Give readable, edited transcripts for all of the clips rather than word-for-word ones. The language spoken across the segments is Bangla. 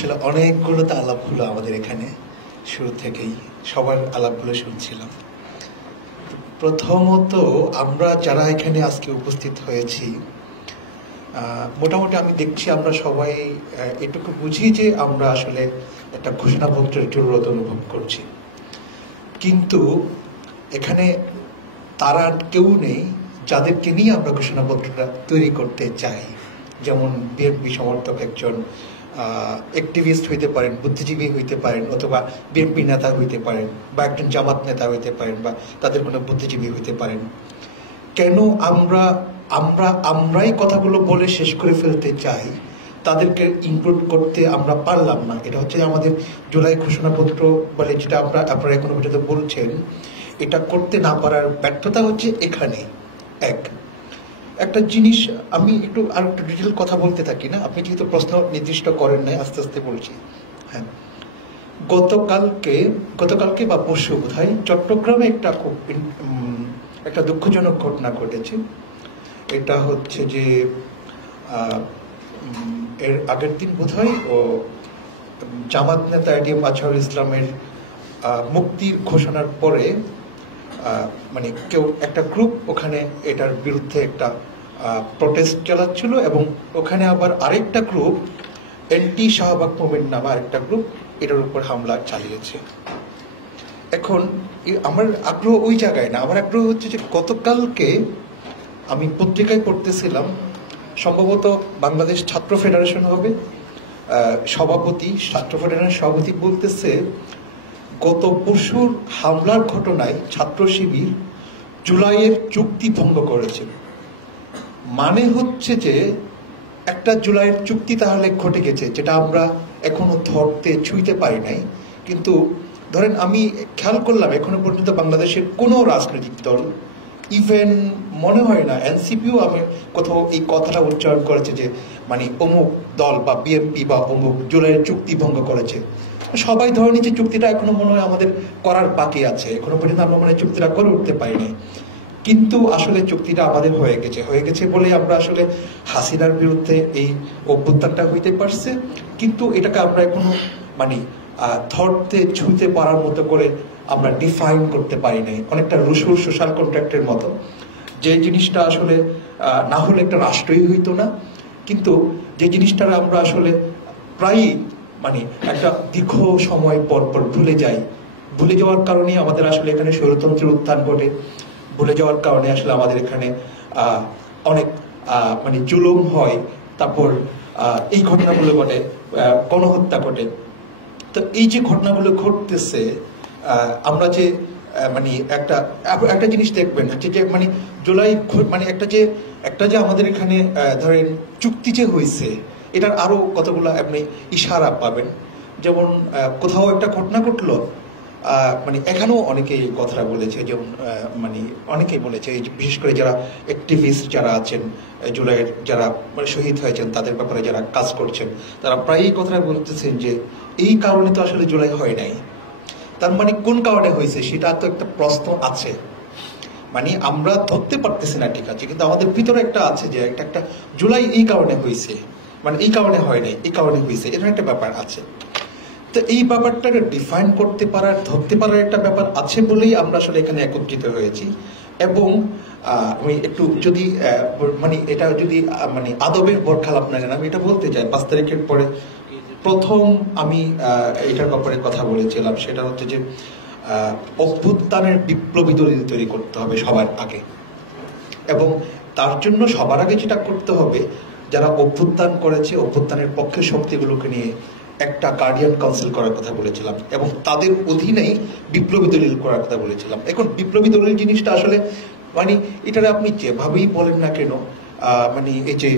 আসলে অনেকগুলো তো আলাপ হলো আমাদের এখানে, শুরু থেকেই সবার আলাপগুলো শুনছিলাম। প্রথমত আমরা যারা এখানে আজকে উপস্থিত হয়েছি, মোটামুটি আমি দেখছি আমরা সবাই এটুকু বুঝি যে আমরা আসলে একটা ঘোষণাপত্রের জরুরত অনুভব করছি। কিন্তু এখানে তারা কেউ নেই যাদেরকে নিয়ে আমরা ঘোষণাপত্রটা তৈরি করতে চাই। যেমন বিএনপি সমর্থক একজন অ্যাক্টিভিস্ট হইতে পারেন, বুদ্ধিজীবী হইতে পারেন, অথবা বিএনপি নেতা হইতে পারেন, বা একজন জামাত নেতা হইতে পারেন, বা তাদের কোনো বুদ্ধিজীবী হইতে পারেন। কেন আমরাই কথাগুলো বলে শেষ করে ফেলতে চাই, তাদেরকে ইনক্লুড করতে আমরা পারলাম না? এটা হচ্ছে আমাদের জুলাই ঘোষণাপত্র বলে যেটা আপনারা এখনো পর্যন্ত বলছেন, এটা করতে না পারার ব্যর্থতা হচ্ছে এখানে। একটা জিনিস আমি আর একটু ডিটেল কথা বলতে থাকি না, আপনি যেহেতু প্রশ্ন নির্দিষ্ট করেন নাই, আস্তে আস্তে বলছি। হ্যাঁ, গতকালকে বা পরশু বোধহয় চট্টগ্রামে একটা দুঃখজনক ঘটনা ঘটেছে। এটা হচ্ছে যে এর আগের দিন বোধহয় জামাত নেতা এটিএম আজহারুল ইসলামের মুক্তির ঘোষণার পরে মানে একটা গ্রুপ ওখানে এটার বিরুদ্ধে একটা প্রটেস্ট চালাচ্ছিল, এবং ওখানে আবার আরেকটা গ্রুপ, এন্টি শাহবাগ মুভমেন্ট নামে আরেকটা গ্রুপ, এটার উপর হামলা চালিয়েছে। এখন আমার আগ্রহ ওই জায়গায় না, আমার আগ্রহ হচ্ছে যে গতকালকে আমি পত্রিকায় পড়তেছিলাম, সম্ভবত বাংলাদেশ ছাত্র ফেডারেশন হবে ছাত্র ফেডারেশনের সভাপতি বলতেছে, গত পরশুর হামলার ঘটনায় ছাত্র শিবির জুলাইয়ের চুক্তি ভঙ্গ করেছে। মানে হচ্ছে যে একটা জুলাইয়ের চুক্তি তাহলে ঘটে গেছে, যেটা আমরা এখনো ছুঁইতে পারি নাই। কিন্তু ধরেন আমি খেয়াল করলাম, এখনো পর্যন্ত বাংলাদেশের কোনো রাজনৈতিক দল, ইভেন মনে হয় না এনসিপিও আমি কোথাও এই কথাটা উচ্চারণ করেছে যে মানে অমুক দল বা বিএনপি বা অমুক জুলাইয়ের চুক্তি ভঙ্গ করেছে। সবাই ধরে নিচ্ছে চুক্তিটা এখনো মনে হয় আমাদের করার বাকি আছে, এখনো পর্যন্ত আমরা মনে হয় চুক্তিটা করে উঠতে পারিনি। কিন্তু আসলে চুক্তিটা আমাদের হয়ে গেছে বলে আমরা আসলে হাসিনার বিরুদ্ধে এই অভ্যুত্থানটা হইতে পারছে। কিন্তু এটাকে আমরা এখনো মানে ছুঁতে পারার মতো করে আমরা ডিফাইন করতে পারি নাই। অনেকটা রুশুর সোশ্যাল কন্ট্রাক্টের মতো, যে জিনিসটা আসলে না হলে একটা রাষ্ট্রই হইতো না, কিন্তু যে জিনিসটা আমরা আসলে প্রায়ই মানে একটা দীর্ঘ সময় পর ভুলে যাওয়ার কারণে আমাদের আসলে এখানে স্বৈরতন্ত্রের উত্থান ঘটে, ভুলে যাওয়ার কারণে আসলে আমাদের এখানে অনেক মানে জুলুম হয়, তারপর এই ঘটনাগুলো ঘটে, গণহত্যা ঘটে। তো এই যে ঘটনাগুলো ঘটতেছে, আমরা যে মানে একটা জিনিস দেখবেন যে মানে জুলাই মানে একটা যে আমাদের এখানে ধরেন চুক্তি যে হয়েছে, এটার আরো কতগুলো আপনি ইশারা পাবেন। যেমন কোথাও একটা ঘটনা ঘটলো, মানে এখানেও অনেকেই কথাটা বলেছে, যেমন মানে অনেকেই বলেছে, বিশেষ করে যারা অ্যাক্টিভিস্ট যারা আছেন, জুলাইয়ের যারা শহীদ হয়েছেন তাদের ব্যাপারে যারা কাজ করছেন, তারা প্রায়ই কথাটা বলতেছেন যে এই কারণে তো আসলে জুলাই হয় নাই। তার মানে কোন কারণে হয়েছে সেটা তো একটা প্রশ্ন আছে। মানে আমরা ধরতে পারতেছি না, ঠিক আছে, কিন্তু আমাদের ভিতরে একটা আছে যে একটা জুলাই এই কারণে হয়েছে, মানে এই কারণে হয় নাই, এই কারণে হয়েছে, এরকম একটা ব্যাপার আছে। তো এই ব্যাপারটাকে ডিফাইন করতে পারার, ধরতে পারার একটা ব্যাপার আছে বলেই আমরা আসলে এখানে একত্রিত হয়েছি। এবং আমি একটু যদি মানে এটা যদি মানে আদবের বরখালাপ না জানি, আমি এটা বলতে চাই, 5 তারিখের পরে প্রথম আমি এটার ব্যাপারে কথা বলেছিলাম, সেটা হচ্ছে যে অভ্যুত্থানের বিপ্লবী দলিল তৈরি করতে হবে সবার আগে, এবং তার জন্য সবার আগে যেটা করতে হবে, যারা অভ্যুত্থান করেছে, অভ্যুত্থানের পক্ষে শক্তিগুলোকে নিয়ে একটা গার্ডিয়ান কাউন্সিল করার কথা বলেছিলাম, এবং তাদের অধীনেই বিপ্লবী দলিল করার কথা বলেছিলাম। এখন বিপ্লবী দলিল জিনিসটা আসলে মানে এটারে আপনি যেভাবেই বলেন না কেন, মানে এই যে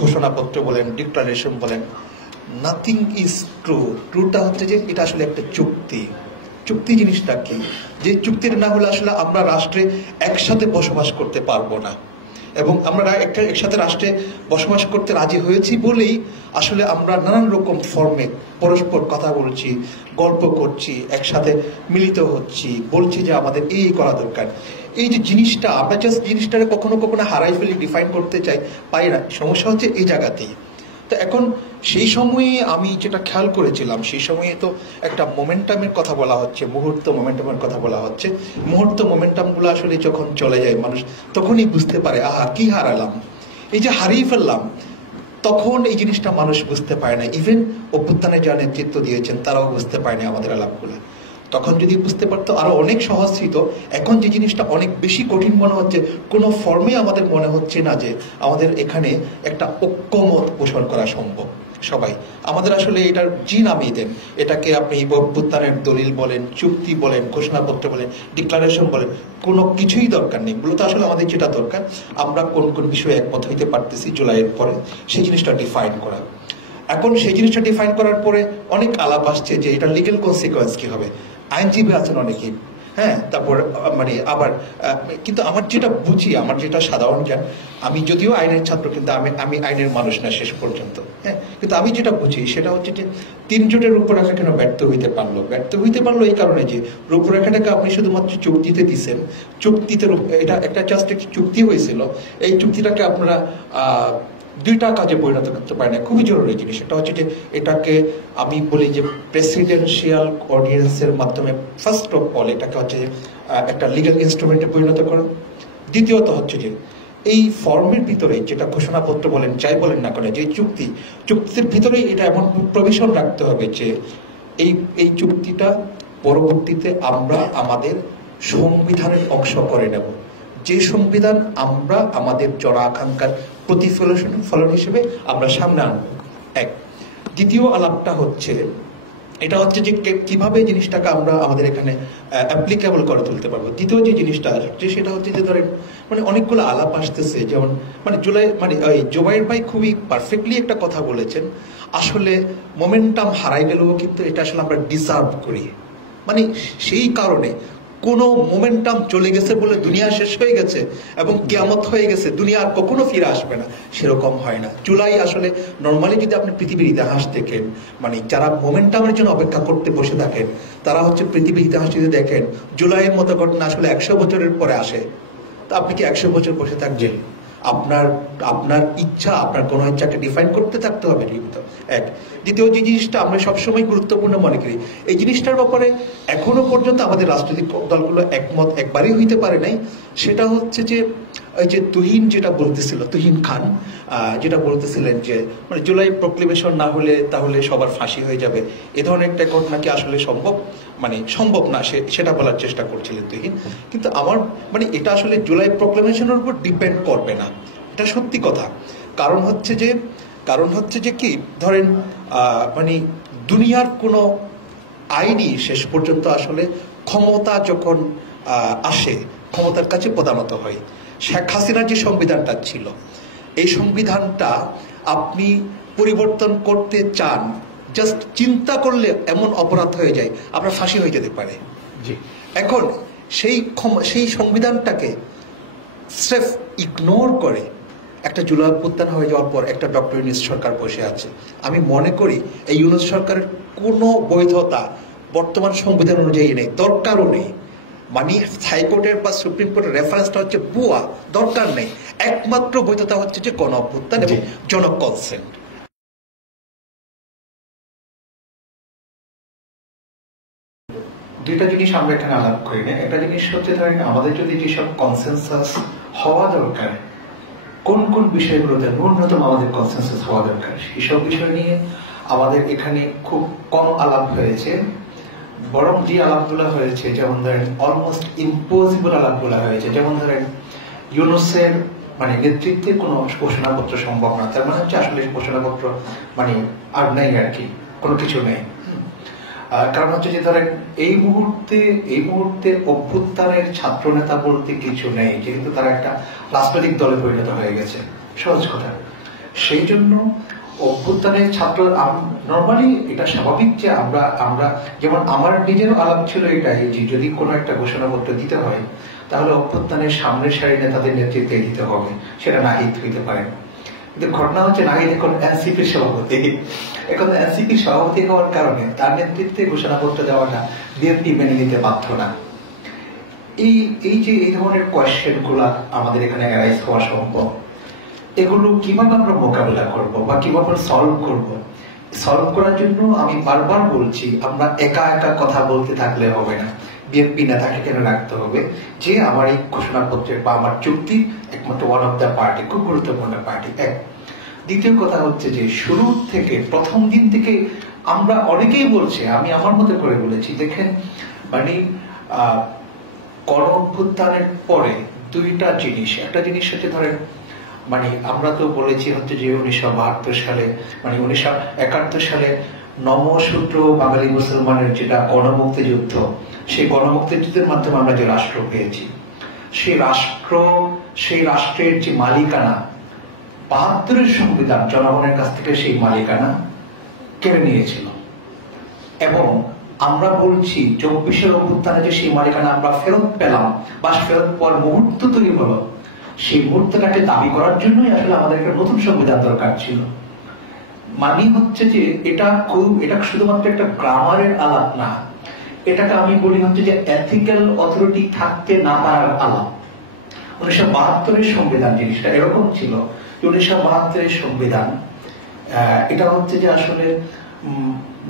ঘোষণাপত্র বলেন, ডিক্লারেশন বলেন, নাথিং ইজ ট্রুটা হচ্ছে যে এটা আসলে একটা চুক্তি জিনিসটা কি, যে চুক্তির না হলে আসলে আমরা রাষ্ট্রে একসাথে বসবাস করতে পারবো না। এবং আমরা একসাথে রাষ্ট্রে বসবাস করতে রাজি হয়েছি বলেই আসলে আমরা নানান রকম ফর্মে পরস্পর কথা বলছি, গল্প করছি, একসাথে মিলিত হচ্ছি, বলছি যে আমাদের এই করা দরকার। এই যে জিনিসটা আমরা জাস্ট জিনিসটাকে কখনো হারাই ফেলি, ডিফাইন করতে চাই, পাই না। সমস্যা হচ্ছে এই জায়গাতেই। তো এখন সেই সময়ে আমি যেটা খেয়াল করেছিলাম, সেই সময়ে তো একটা মোমেন্টামের কথা বলা হচ্ছে, মুহূর্ত মোমেন্টামের কথা বলা হচ্ছে। মুহূর্ত মোমেন্টামগুলো আসলে যখন চলে যায় মানুষ তখনই বুঝতে পারে আহা কি হারালাম, এই যে হারিয়ে ফেললাম। তখন এই জিনিসটা মানুষ বুঝতে পারে না। ইভেন অভ্যুত্থানে যারা নেতৃত্ব দিয়েছেন তারাও বুঝতে পারেনি আমাদের আলাপগুলো। তখন যদি বুঝতে পারতো আরো অনেক সহজ ছিল। এখন যে জিনিসটা অনেক বেশি কঠিন মনে হচ্ছে, কোনো ফর্মে আমাদের মনে হচ্ছে না যে আমাদের এখানে একটা ঐক্যমত পোষণ করা সম্ভব। সবাই আমাদের আসলে এটার জি নামিয়ে দেন, এটাকে আপনি অভ্যুত্থানের দলিল বলেন, চুক্তি বলেন, ঘোষণাপত্র বলেন, ডিক্লারেশন বলেন, কোনো কিছুই দরকার নেই। মূলত আসলে আমাদের যেটা দরকার, আমরা কোন কোন বিষয়ে একমত হইতে পারতেছি জুলাইয়ের পরে, সেই জিনিসটা ডিফাইন করা। এখন সেই জিনিসটা ডিফাইন করার পরে অনেক আলাপ আসছে যে এটা লিগেল কনসিকোয়েন্স কি হবে। আইনজীবী আছেন অনেকেই, হ্যাঁ, তারপর মানে আবার কিন্তু আমার যেটা বুঝি, আমার যেটা সাধারণ জ্ঞান, আমি যদিও আইনের ছাত্র কিন্তু আমি আইনের মানুষ না শেষ পর্যন্ত, হ্যাঁ, কিন্তু আমি যেটা বুঝি সেটা হচ্ছে যে 3 জোটের রূপরেখা কেন ব্যর্থ হইতে পারলো এই কারণে যে রূপরেখাটাকে আপনি শুধুমাত্র চুক্তিতে দিচ্ছেন, চুক্তিতে এটা একটা জাস্ট একটি চুক্তি হয়েছিল, এই চুক্তিটাকে আপনারা 2টা কাজে পরিণত করতে পারে না। খুবই জরুরি জিনিস এটা হচ্ছে যে এটাকে আমি বলি যে প্রেসিডেন্সিয়াল অর্ডিন্যান্সের মাধ্যমে ফার্স্ট অফ অল এটাকে হচ্ছে একটা লিগ্যাল ইনস্ট্রুমেন্টে পরিণত করা। দ্বিতীয়ত হচ্ছে যে এই ফর্মের ভিতরে যেটা ঘোষণাপত্র বলেন যাই বলেন না কেন, যে চুক্তির ভিতরেই এটা এমন প্রভিশন রাখতে হবে যে এই চুক্তিটা পরবর্তীতে আমরা আমাদের সংবিধানের অংশ করে নেব, যে সংবিধান আমরা আমাদের জড়া আকাঙ্ক্ষার প্রতিফলন হিসেবে আমরা সামনে আনবো। এক। দ্বিতীয় আলাপটা হচ্ছে এটা হচ্ছে যে কিভাবে জিনিসটাকে আমরা আমাদের এখানে অ্যাপ্লিকেবল করে তুলতে পারবো। দ্বিতীয় যে জিনিসটা আসছে সেটা হচ্ছে যে ধরেন মানে অনেকগুলো আলাপ আসতেছে, যেমন মানে জুলাই মানে জোবাইর ভাই খুবই পারফেক্টলি একটা কথা বলেছেন, আসলে মোমেন্টাম হারাই গেলেও কিন্তু এটা আসলে আমরা ডিজার্ভ করি। মানে সেই কারণে কোনো মোমেন্টাম চলে গেছে বলে দুনিয়া শেষ হয়ে গেছে এবং কিয়ামত হয়ে গেছে, দুনিয়া আর কখনো ফিরে আসবে না, সেরকম হয় না। জুলাই আসলে নর্মালি যদি আপনি পৃথিবীর ইতিহাস দেখেন, মানে যারা মোমেন্টামের জন্য অপেক্ষা করতে বসে থাকেন তারা হচ্ছে পৃথিবীর ইতিহাস যদি দেখেন, জুলাইয়ের মতো ঘটনা আসলে 100 বছরের পরে আসে। তা আপনি কি 100 বছর বসে থাকবেন? আপনার ইচ্ছা, আপনার কোনো ইচ্ছাকে ডিফাইন করতে থাকতে হবে জীবিত। এক। দ্বিতীয় যে জিনিসটা আমরা সবসময় গুরুত্বপূর্ণ মনে করি, এই জিনিসটার ব্যাপারে এখনো পর্যন্ত আমাদের রাজনৈতিক দলগুলো একমত একবারই হইতে পারে নাই। সেটা হচ্ছে যে ওই যে তুহিন যেটা বলতেছিল, তুহিন খান যেটা বলতেছিলেন যে মানে জুলাই প্রক্লেমেশন না হলে তাহলে সবার ফাঁসি হয়ে যাবে, এ ধরনের একটা ঘটনা কি আসলে সম্ভব? মানে সম্ভব না, সেটা বলার চেষ্টা করছিলেন তুহিন। কিন্তু আমার মানে এটা আসলে জুলাই প্রক্লেমেশনের উপর ডিপেন্ড করবে না, এটা সত্যি কথা। কারণ হচ্ছে যে কি ধরেন মানে দুনিয়ার কোনো আইনই শেষ পর্যন্ত আসলে ক্ষমতা যখন আসে ক্ষমতার কাছে প্রধানত হয়। শেখ হাসিনার যে সংবিধানটা ছিল, এই সংবিধানটা আপনি পরিবর্তন করতে চান, জাস্ট চিন্তা করলে এমন অপরাধ হয়ে যায়, আপনার ফাঁসি হয়ে যেতে পারে। জি, এখন সেই সংবিধানটাকে স্রেফ ইগনোর করে একটা জুলাই অভ্যুত্থান হয়ে যাওয়ার পর একটা ডক্টর ইউনূস সরকার বসে আছে। আমি মনে করি এই ইউনূস সরকারের কোনো বৈধতা বর্তমান সংবিধান অনুযায়ী নেই, দরকারও নেই। মানে হাইকোর্টের বা সুপ্রিম কোর্টের রেফারেন্সটা হচ্ছে ভুয়া, দরকার নেই। একমাত্র বৈধতা হচ্ছে যে গণ অভ্যুত্থান এবং জন কনসেন্ট। দুইটা জিনিস আমরা এখানে আলাপ করি না। একটা জিনিস হচ্ছে ধরেন আমাদের যদি যেসব কনসেনসাস হওয়া দরকার, কোন কোন বিষয়গুলোতে ন্যূনতম আমাদের কনসেনসাস হওয়া দরকার, সেসব বিষয় নিয়ে আমাদের এখানে খুব কম আলাপ হয়েছে। বরং যে আলাপগুলো হয়েছে, যেমন ধরেন অলমোস্ট ইম্পসিবল আলাপগুলো হয়েছে, যেমন ধরেন ইউনূসের মানে নেতৃত্বে কোনো ঘোষণাপত্র সম্ভব না, তার মানে হচ্ছে আসলে ঘোষণাপত্র মানে আর নেই আর কি, কোনো কিছু নেই। কারণ হচ্ছে যে ধরেন এই মুহূর্তে অভ্যুত্থানের ছাত্র নেতা বলতে কিছু নেই, যেহেতু তারা একটা রাজনৈতিক দলে পরিণত হয়ে গেছে, সহজ কথা। সেই জন্য অভ্যুত্থানের ছাত্র নর্মালি এটা স্বাভাবিক যে আমরা যেমন আমার নিজেরও আলাপ ছিল এটাই যে যদি কোনো একটা ঘোষণাপত্র দিতে হয় তাহলে অভ্যুত্থানের সামনের সারি নেতাদের নেতৃত্বে দিতে হবে, সেটা নাহিদ হইতে পারে। কিন্তু ঘটনা হচ্ছে নাহিদ এখন এনসিপির সভাপতি, এখন এনসিপির সভাপতি হওয়ার কারণে তার নেতৃত্বে ঘোষণাপত্র দেওয়াটা বিএনপি মেনে নিতে বাধ্য না। এই যে এই ধরনের কোয়েশ্চেন গুলা আমাদের এখানে অ্যারাইজ হওয়া সম্ভব, এগুলো কিভাবে আমরা মোকাবেলা করব বা কিভাবে সলভ করব, সলভ করার জন্য আমি বারবার বলছি, আমরা একা একা কথা বলতে থাকলে হবে না। বিএনপি নেতাকে কেন রাখতে হবে যে আমার এই ঘোষণাপত্রের বা আমার চুক্তির একমাত্র ওয়ান অফ দ্য পার্টি, খুব গুরুত্বপূর্ণ পার্টি। এক, দ্বিতীয় কথা হচ্ছে যে শুরু থেকে প্রথম দিন থেকে আমরা অনেকেই বলছে, আমি আমার মতো করে বলেছি, দেখেন মানে গণ অভ্যুত্থানের পরে দুইটা জিনিস, একটা জিনিস হচ্ছে ধরেন মানে আমরা তো বলেছি হচ্ছে যে 1972 সালে মানে 1971 সালে নমসূত্র বাঙালি মুসলমানের যেটা গণমুক্তিযুদ্ধ, সেই গণমুক্তিযুদ্ধের মাধ্যমে আমরা যে রাষ্ট্র পেয়েছি, সেই রাষ্ট্রের যে মালিকানা 72-এর সংবিধান জনগণের কাছ থেকে সেই মালিকানা কেড়ে নিয়েছিল। এবং আমরা বলছি 24-এর অভ্যুত্থানে যে সেই মালিকানা আমরা ফেরত পেলাম বা ফেরত পাওয়ার মুহূর্ত তৈরি হলো, সেই মুহূর্তটাকে দাবি করার জন্যই আসলে আমাদের একটা নতুন সংবিধান দরকার ছিল। মানে হচ্ছে যে এটা শুধুমাত্র একটা গ্রামারের আলাপ না, এটাকে আমি বলি হচ্ছে যে এথিক্যাল অথরিটি থাকতে না পারার আলাপ। 1972-এর সংবিধান জিনিসটা এরকম ছিল যে 1972-এর সংবিধান এটা হচ্ছে যে আসলে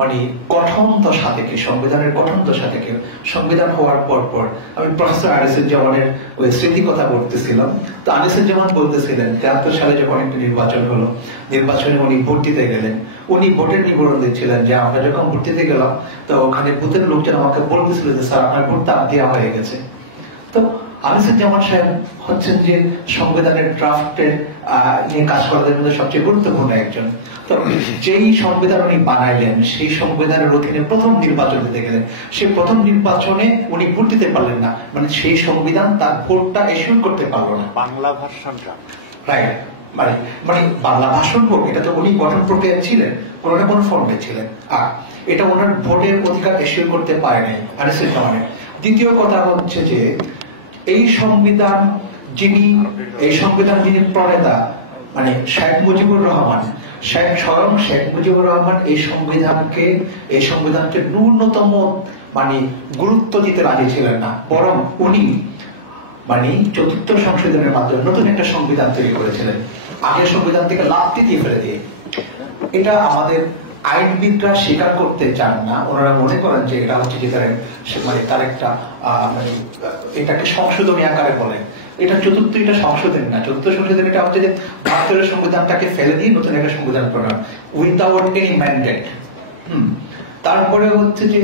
মানে গঠন দশা থেকে, সংবিধানের গঠন দশা থেকে, সংবিধান হওয়ার পর আমি প্রফেসর আনিসুজ্জামানের ওই স্মৃতি কথা বলতেছিলাম। তো আনিসুজ্জামান বলতেছিলেন 73 সালে যখন একটা নির্বাচন হলো, নির্বাচনে উনি ভোট দিতে গেলেন, উনি ভোটের বিবরণ দিচ্ছিলেন যে আমরা যখন ভোট দিতে গেলাম তো ওখানে বুথের লোকজন আমাকে বলতেছিল যে স্যার আপনার ভোট দাম দেওয়া হয়ে গেছে। তো আনিসুজ্জামান সাহেব হচ্ছেন যে সংবিধানের ড্রাফটের নিয়ে কাজ করাদের মধ্যে সবচেয়ে গুরুত্বপূর্ণ একজন। তো যেই সংবিধান উনি বানাইলেন সেই সংবিধানের অধীনে প্রথম নির্বাচন দিতে গেলেন, সেই প্রথম নির্বাচনে উনি ভোট দিতে পারলেন না, মানে সেই সংবিধান তার ভোটটা এশিওর করতে পারলো না। বাংলা ভার্সনটা রাইট, মানে বাংলা ভাষণ হোক, এটা তো উনি গঠন প্রক্রিয়া ছিলেন, কোনো না কোনো ফর্মে ছিলেন, আর এটা ওনার ভোটের অধিকার এশিওর করতে পারে নাই আনিসুজ্জামানের। দ্বিতীয় কথা হচ্ছে যে এই সংবিধান যিনি প্রণেতা মানে শেখ মুজিবুর রহমান, স্বয়ং শেখ মুজিবুর রহমান এই সংবিধানকে ন্যূনতম মানে গুরুত্ব দিতে রাজি ছিলেন না, বরং উনি মানে চতুর্থ সংশোধনের মাধ্যমে নতুন একটা সংবিধান তৈরি করেছিলেন, আগের সংবিধান থেকে লাফটি দিয়ে ফেলে দিয়ে। এটা আমাদের আইনবিদরা স্বীকার করতে চান না, ওনারা মনে করেন যে এটা হচ্ছে যে মানে তার একটা মানে এটাকে সংশোধনী আকারে বলে। এটা চতুর্থ, এটা সংশোধন না, চতুর্থ সংশোধন এটা হচ্ছে যে 72-এর সংবিধানটাকে ফেলে দিয়ে নতুন একটা সংবিধান প্রণয়ন উইদাউট এনি ম্যান্ডেট। তারপরে হচ্ছে যে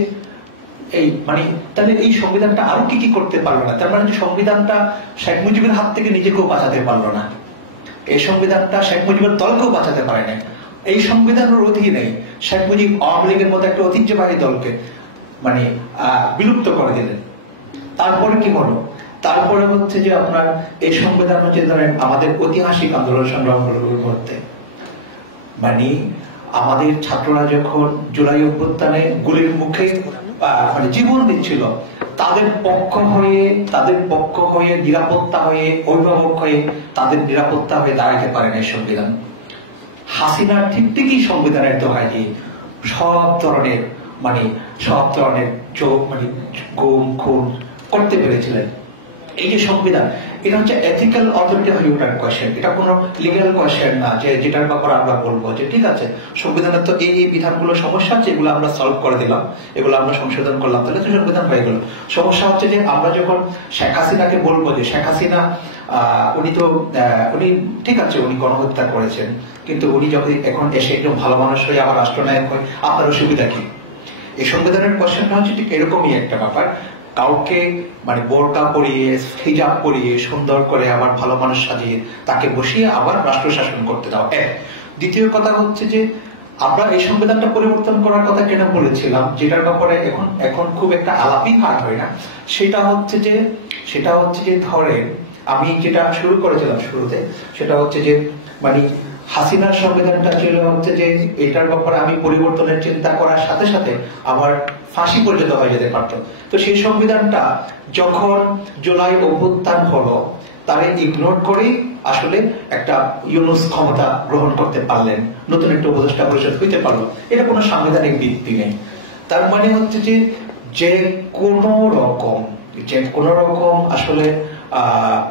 এই মানে তাহলে এই সংবিধানটা আরো কি কি করতে পারলো না, তার মানে সংবিধানটা শেখ মুজিবের হাত থেকে নিজেকেও বাঁচাতে পারলো না, এই সংবিধানটা শেখ মুজিবের দলকেও বাঁচাতে পারে না। এই সংবিধানের অধীনে শেখ মুজিব আওয়ামী লীগের মতো একটা ঐতিহ্যবাহী দলকে মানে বিলুপ্ত করে দিলেন। তারপরে কি হলো, তারপরে হচ্ছে যে আপনার এই সংবিধান হচ্ছে ধরেন আমাদের ঐতিহাসিক আন্দোলন সংগ্রাম করতে, মানে আমাদের ছাত্ররা যখন জুলাই অভ্যুত্থানে গুলির মুখে মানে জীবন দিচ্ছিল, তাদের পক্ষ হয়ে নিরাপত্তা হয়ে অভিভাবক হয়ে তাদের নিরাপত্তা হয়ে দাঁড়াতে পারেন এই সংবিধান। হাসিনা ঠিকই সংবিধানের দোহাই দিয়ে সব ধরনের গুম খুন করতে পেরেছিলেন। এই যে সংবিধান, এটা হচ্ছে এথিক্যাল অথরিটি হয়ে ওঠার কোয়েশ্চেন, এটা কোনো লিগ্যাল কোয়েশ্চেন না যে যেটার ব্যাপারে আমরা বলবো যে ঠিক আছে সংবিধানের তো এই বিধানগুলো সমস্যা আছে, এগুলো আমরা সলভ করে দিলাম, এগুলো আমরা সংশোধন করলাম, তাহলে তো সংবিধান হয়ে গেল। সমস্যা হচ্ছে যে আমরা যখন শেখ হাসিনাকে বলবো যে শেখ হাসিনা উনি ঠিক আছে উনি গণহত্যা করেছেন, কিন্তু উনি যখন এখন এসে একদম ভালো মানুষ হয়ে আবার রাষ্ট্রনায়ক হয়, আপনার অসুবিধা কি? এই সংবিধানের কোয়েশ্চেনটা হচ্ছে ঠিক এরকমই একটা ব্যাপার, কাউকে মানে বোরকা পরিয়ে হিজাব পরিয়ে সুন্দর করে আবার ভালো মানুষ সাজিয়ে তাকে বসিয়ে আবার রাষ্ট্র শাসন করতে দাও। দ্বিতীয় কথা হচ্ছে যে আমরা এই সংবিধানটা পরিবর্তন করার কথা কেন বলেছিলাম, যেটার ব্যাপারে এখন খুব একটা আলাপই হয় না, সেটা হচ্ছে যে ধরেন আমি যেটা শুরু করেছিলাম শুরুতে, সেটা হচ্ছে যে মানে হাসিনার সংবিধানটা ছিল হচ্ছে যে এটার ব্যাপারে আমি পরিবর্তনের চিন্তা করার সাথে সাথে আমার ফাঁসি পর্যন্ত হয়ে যেতে পারত। তো সেই সংবিধানটা যখন জুলাই অভ্যুত্থান হলো তারে ইগনোর করেই আসলে একটা ইউনুস ক্ষমতা গ্রহণ করতে পারলেন, নতুন একটা উপদেষ্টা পরিষদ হইতে পারলো, এটা কোনো সাংবিধানিক ভিত্তি নেই। তার মানে হচ্ছে যে কোনো রকম আসলে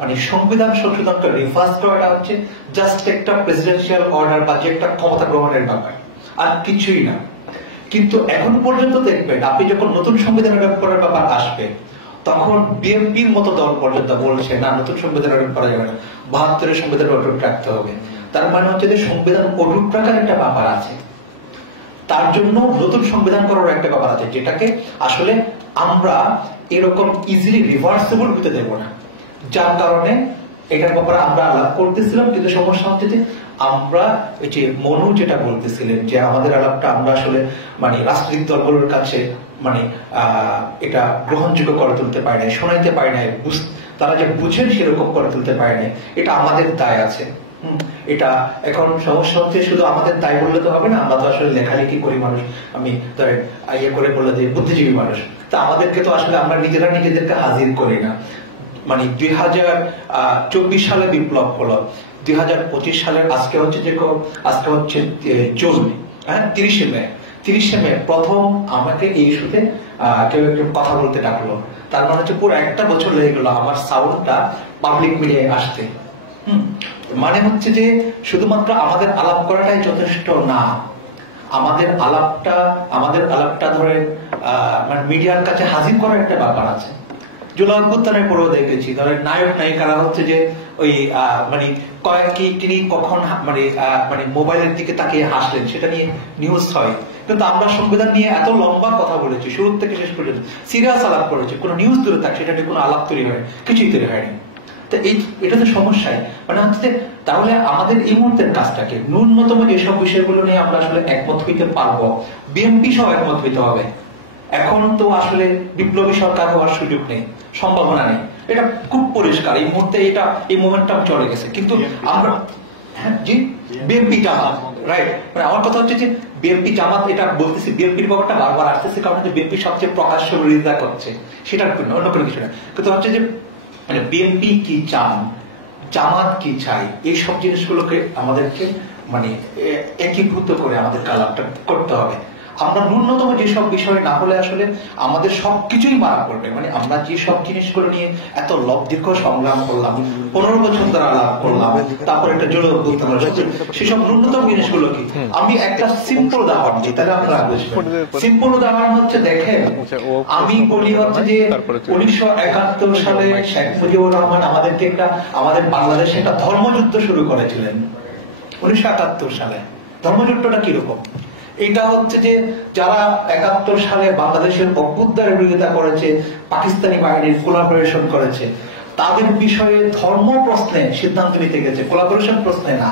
মানে সংবিধান সংশোধনকে রিভার্স করাটা হচ্ছে জাস্ট একটা প্রেসিডেন্সিয়াল অর্ডার বা যে একটা ক্ষমতা গ্রহণের ব্যাপার। আর কিছুই না। কিন্তু এখন পর্যন্ত দেখবেন আপনি যখন নতুন সংবিধান করার ব্যাপার আসবে, তখন বিএনপির মতো দল পর্যন্ত বলছে না নতুন সংবিধান করা যাবে না, 72-এর সংবিধান অটুট রাখতে হবে। তার মানে হচ্ছে যে সংবিধান অটুট রাখার একটা ব্যাপার আছে, তার জন্য নতুন সংবিধান করার একটা ব্যাপার আছে, যেটাকে আসলে আমরা এরকম ইজিলি রিভার্সেবল হতে দেব না। যার কারণে এটার ব্যাপারে আমরা আলাপ করতেছিলাম, কিন্তু সমস্যা হচ্ছে যে আমরা এই যে মনু যেটা বলতেছিলেন যে আমাদের আলাপটা আমরা আসলে মানে রাজনৈতিক দলগুলোর কাছে মানে এটা গ্রহণযোগ্য করে তুলতে পারি নাই, শোনাইতে পারি নাই, তারা যে বুঝেন সেরকম করে তুলতে পারি নাই, এটা আমাদের দায় আছে। এটা এখন সমস্যা হচ্ছে শুধু আমাদের দায় বললে তো হবে না, আমরা তো আসলে লেখালেখি করি মানুষ, আমি ধরেন ইয়ে করে বললে যে বুদ্ধিজীবী মানুষ, তা আমাদেরকে তো আসলে আমরা নিজেরা নিজেদেরকে হাজির করি না। মানে 2024 সালে বিপ্লব হলো, 2025 সালের আজকে হচ্ছে যে আজকে হচ্ছে জুন, হ্যাঁ 30শে মে প্রথম আমাকে এই ইস্যুতে কেউ একটু কথা বলতে ডাকলো। তার মানে হচ্ছে পুরো একটা বছর লেগে গেল আমার সাউন্ডটা পাবলিক মিডিয়ায় আসতে। মানে হচ্ছে যে শুধুমাত্র আমাদের আলাপ করাটাই যথেষ্ট না, আমাদের আলাপটা ধরে মানে মিডিয়ার কাছে হাজির করার একটা ব্যাপার আছে। জুলাই অভ্যুত্থানের পরেও দেখেছি ধরেন নায়ক নায়িকারা হচ্ছে যে ওই মানে তিনি কখন মানে মানে মোবাইলের দিকে তাকিয়ে হাসলেন সেটা নিয়ে নিউজ হয়, কিন্তু আমরা সংবিধান নিয়ে এত লম্বা কথা বলেছি শুরু থেকে শেষ পর্যন্ত, সিরিয়াস আলাপ করেছি, কোনো নিউজ দূরে থাক সেটা নিয়ে কোনো আলাপ তৈরি হয়, কিছুই তৈরি হয়নি। তো এটা তো সমস্যায় মানে হচ্ছে তাহলে আমাদের এই মুহূর্তের কাজটাকে ন্যূনতম যেসব বিষয়গুলো নিয়ে আমরা আসলে একমত হইতে পারবো, বিএনপি সহ একমত হইতে হবে। এখন তো আসলে বিপ্লবী সরকার হওয়ার সুযোগ নেই, সম্ভাবনা নেই, এটা খুব পরিষ্কার। এই মুহূর্তে এই মোমেন্টাম চলে গেছে, কিন্তু আমরা জি বিএনপি জামাত রাইট, মানে আমার কথা হচ্ছে যে বিএনপি জামাত, এটা বলতেছি বিএনপির ব্যাপারটা বারবার আসতেছে কারণ বিএনপি সবচেয়ে প্রকাশ্য বিরোধিতা করছে, সেটার জন্য অন্য কোনো কিছু না। কিন্তু হচ্ছে যে মানে বিএনপি কি চান, জামাত কি চাই, এইসব জিনিসগুলোকে আমাদেরকে মানে একীভূত করে আমাদের কালারটা করতে হবে। আমরা ন্যূনতম যেসব বিষয় না হলে আসলে আমাদের সবকিছুই মারা করবে। মানে আমরা যে সব জিনিসগুলো নিয়ে এত দীর্ঘ সংগ্রাম করলাম, 15 বছর ধরে আলাপ করলাম, তারপর একটা জোর উদ্যোগ, সেসব ন্যূনতম জিনিসগুলো কি, আমি একটা সিম্পল উদাহরণ দিই তাহলে আপনারা বুঝবেন। সিম্পল উদাহরণ হচ্ছে দেখেন, আমি বলি হচ্ছে যে 1971 সালে শেখ মুজিবুর রহমান আমাদের বাংলাদেশে একটা ধর্মযুদ্ধ শুরু করেছিলেন। 1971 সালে ধর্মযুদ্ধটা কিরকম, এটা হচ্ছে যে যারা 71 সালে বাংলাদেশের অভ্যুত্থানের বিরোধিতা করেছে, পাকিস্তানি বাহিনীর কোলাবোরেশন করেছে, তাদের বিষয়ে ধর্ম প্রশ্নে সিদ্ধান্ত নিতে গেছে, কোলাবোরেশন প্রশ্নে না।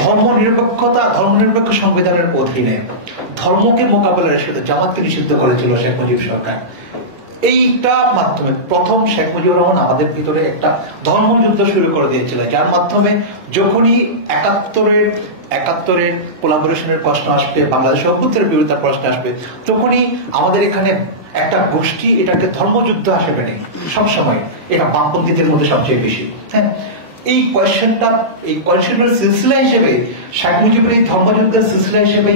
ধর্মনিরপেক্ষ সংবিধানের অধীনে ধর্মকে মোকাবেলার সাথে জামাতকে নিষিদ্ধ করেছিল শেখ মুজিব সরকার। এইটা মাধ্যমে প্রথম শেখ মুজিবুর রহমান আমাদের ভিতরে একটা ধর্মযুদ্ধ শুরু করে দিয়েছিল, যার মাধ্যমে যখনই 71-এর কোলাবোরেশনের প্রশ্ন আসবে, বাংলাদেশের অভ্যুত্থানের বিরোধিতার প্রশ্ন আসবে, তখনই আমাদের এখানে একটা গোষ্ঠী এটাকে ধর্মযুদ্ধ হিসেবে নেই সবসময়, এটা বামপন্থীদের মধ্যে সবচেয়ে বেশি। হ্যাঁ, এই কোয়েশ্চেনের সিলসিলা হিসেবে শেখ মুজিবের এই ধর্মযুদ্ধের সিলসিলা হিসেবে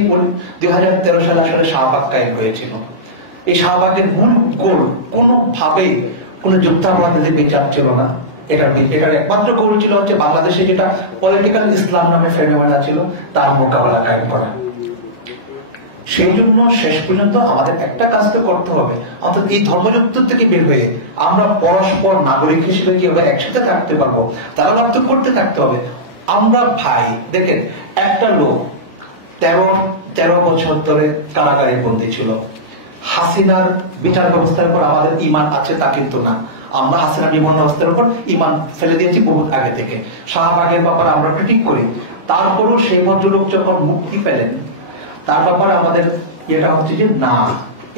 2013 সালে আসলে শাহবাগ কায়েম হয়েছিল। এই শাহবাগের মূল গোল কোনোভাবেই কোন যুদ্ধাপরাধীদের বিচার ছিল না, এটার একমাত্র গোল ছিল হচ্ছে বাংলাদেশে যেটা পলিটিক্যাল ইসলাম নামে ফেনোমেনা ছিল তার মোকাবেলা কায়েম করা। সেই জন্য শেষ পর্যন্ত আমাদের একটা কাজ তো করতে হবে, অর্থাৎ এই ধর্মযুদ্ধ থেকে বের হয়ে আমরা পরস্পর নাগরিক হিসেবে কিভাবে একসাথে থাকতে পারবো তারা লাভ তো করতে থাকতে হবে। আমরা ভাই দেখেন, একটা লোক 13 বছর ধরে কারাগারে বন্দী ছিল। হাসিনার বিচার ব্যবস্থার উপর আমাদের ঈমান আছে তা কিন্তু না, আমরা হাসিনার জীবন ব্যবস্থার উপর ঈমান ফেলে দিয়েছি বহুত আগে থেকে। শাহবাগের ব্যাপারে আমরা ক্রিটিক করি, তারপরও সেই ভদ্রলোক যখন মুক্তি পেলেন তার ব্যাপারে আমাদের এটা হচ্ছে যে না,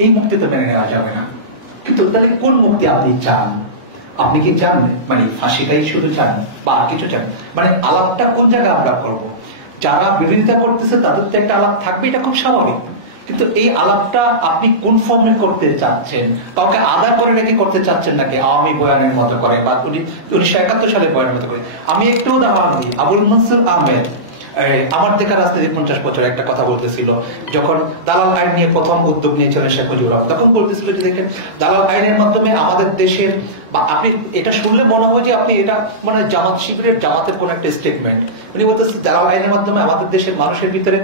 এই মুক্তি তো মেনে নেওয়া যাবে না। কিন্তু তাহলে কোন মুক্তি আপনি চান? আপনি কি চান মানে ফাঁসিটাই শুধু চান বা কিছু চান? মানে আলাপটা কোন জায়গায় আমরা করবো? যারা বিরোধিতা করতেছে তাদের তো একটা আলাপ থাকবে, এটা খুব স্বাভাবিক, কিন্তু এই আলাপটা আপনি কোন ফর্মে করতে চাচ্ছেন? কাউকে আদা করে রেখে করতে চাচ্ছেন নাকি আওয়ামী বয়ানের মতো করে বা 1971 সালের বয়ানের মতো করে? আমি একটু উদাহরণ দিই। আবুল মনসুর আহমেদ আমার দেখা রাস্তায় 50 বছর একটা কথা বলতেছিল, যখন দালাল আইন নিয়ে প্রথম উদ্যোগ নিয়েছিলেন শেখ মুজিবুর রহমান, তখন বলতেছিল যে দেখেন দালাল আইনের মাধ্যমে আমাদের দেশের, বা আপনি এটা শুনলে মনে হয় যে আপনি এটা মানে জামাত শিবিরের জামাতের কোন একটা স্টেটমেন্ট, উনি বলতেছেন দালাল আইনের মাধ্যমে আমাদের দেশের মানুষের ভিতরে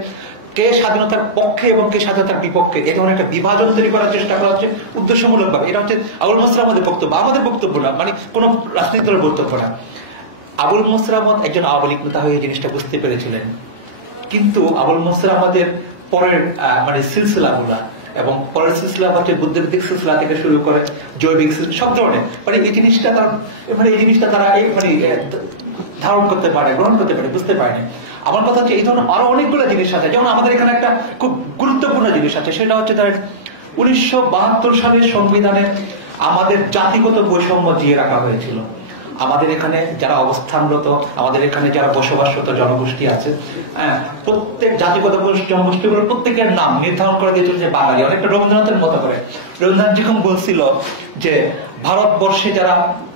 কে স্বাধীনতার পক্ষে এবং কে স্বাধীনতার বিপক্ষে, এই ধরনের একটা বিভাজন তৈরি করার চেষ্টা করা হচ্ছে উদ্দেশ্যমূলক ভাবে। এটা হচ্ছে আবুল মসর আহমদের বক্তব্য, আমাদের বক্তব্য না, মানে কোন রাজনৈতিক দলের বক্তব্য না। আবুল মসর আহমদ একজন আওয়ামী লীগ নেতা হয়ে এই জিনিসটা বুঝতে পেরেছিলেন, কিন্তু আবুল মসর আহমদের পরের মানে সিলসিলাগুলা এবং পরের সিলসিলা হচ্ছে বুদ্ধিবৃত্তিক সিলসিলা থেকে শুরু করে জৈবিক সব ধরনের, মানে এই জিনিসটা তারা মানে ধারণ করতে পারে, গ্রহণ করতে পারে, বুঝতে পারেনি। আমার কথা হচ্ছে এই ধরনের আরো অনেকগুলো জিনিস আছে, যেমন আমাদের এখানে একটা খুব গুরুত্বপূর্ণ জিনিস আছে, সেটা হচ্ছে ধরেন 1972 সালের সংবিধানে আমাদের জাতিগত বৈষম্য দিয়ে রাখা হয়েছিল। আমাদের এখানে যারা অবস্থানরত, আমাদের এখানে যারা বসবাসরত জনগোষ্ঠী আছে, প্রত্যেক জাতিগত জনগোষ্ঠীগুলোর প্রত্যেকের নাম নির্ধারণ করে দিয়েছিল যে বাঙালি, অনেকটা রবীন্দ্রনাথের মতো করে। রবীন্দ্রনাথ যখন বলছিল যে ভারতবর্ষে যারা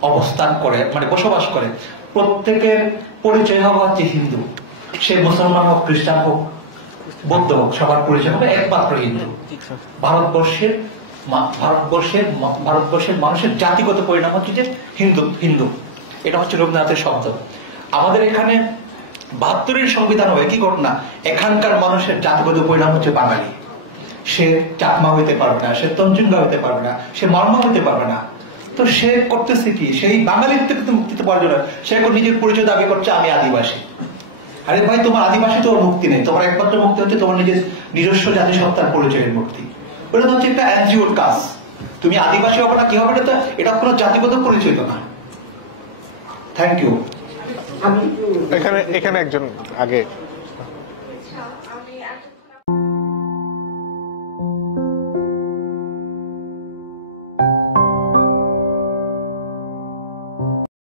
অবস্থান করে মানে বসবাস করে প্রত্যেকের পরিচয় হওয়া হচ্ছে হিন্দু, সে মুসলমান হোক, খ্রিস্টান হোক, বৌদ্ধ হোক, সবার পরিচয় হবে একমাত্র হিন্দু। ভারতবর্ষের মানুষের জাতিগত পরিণাম হচ্ছে যে হিন্দু। এটা হচ্ছে রবীন্দ্রনাথের শব্দ। আমাদের এখানে 72-এর সংবিধান হয় কি ঘটনা, এখানকার মানুষের জাতিগত পরিণাম হচ্ছে বাঙালি। সে চাকমা হইতে পারবে না, সে তঞ্চুঙ্গা হইতে পারবে না, সে মারমা হইতে পারবে না। তো সে করতেছে কি, সেই বাঙালির থেকে মুক্তিতে পাওয়ার জন্য সে এখন নিজের পরিচয় দাবি করছে আমি আদিবাসী। আরে ভাই, তোমার আদিবাসী তোর মুক্তি নেই, তোমার একমাত্র মুক্তি হচ্ছে তোমার নিজস্ব জাতিসত্তার পরিচয়ের মুক্তি। ওটা হচ্ছে একটা এনজিওর কাজ। তুমি আদিবাসী হবে না কি হবে না, এটা কোনো জাতিগত পরিচয় না। Thank you. এখানে একজন আগে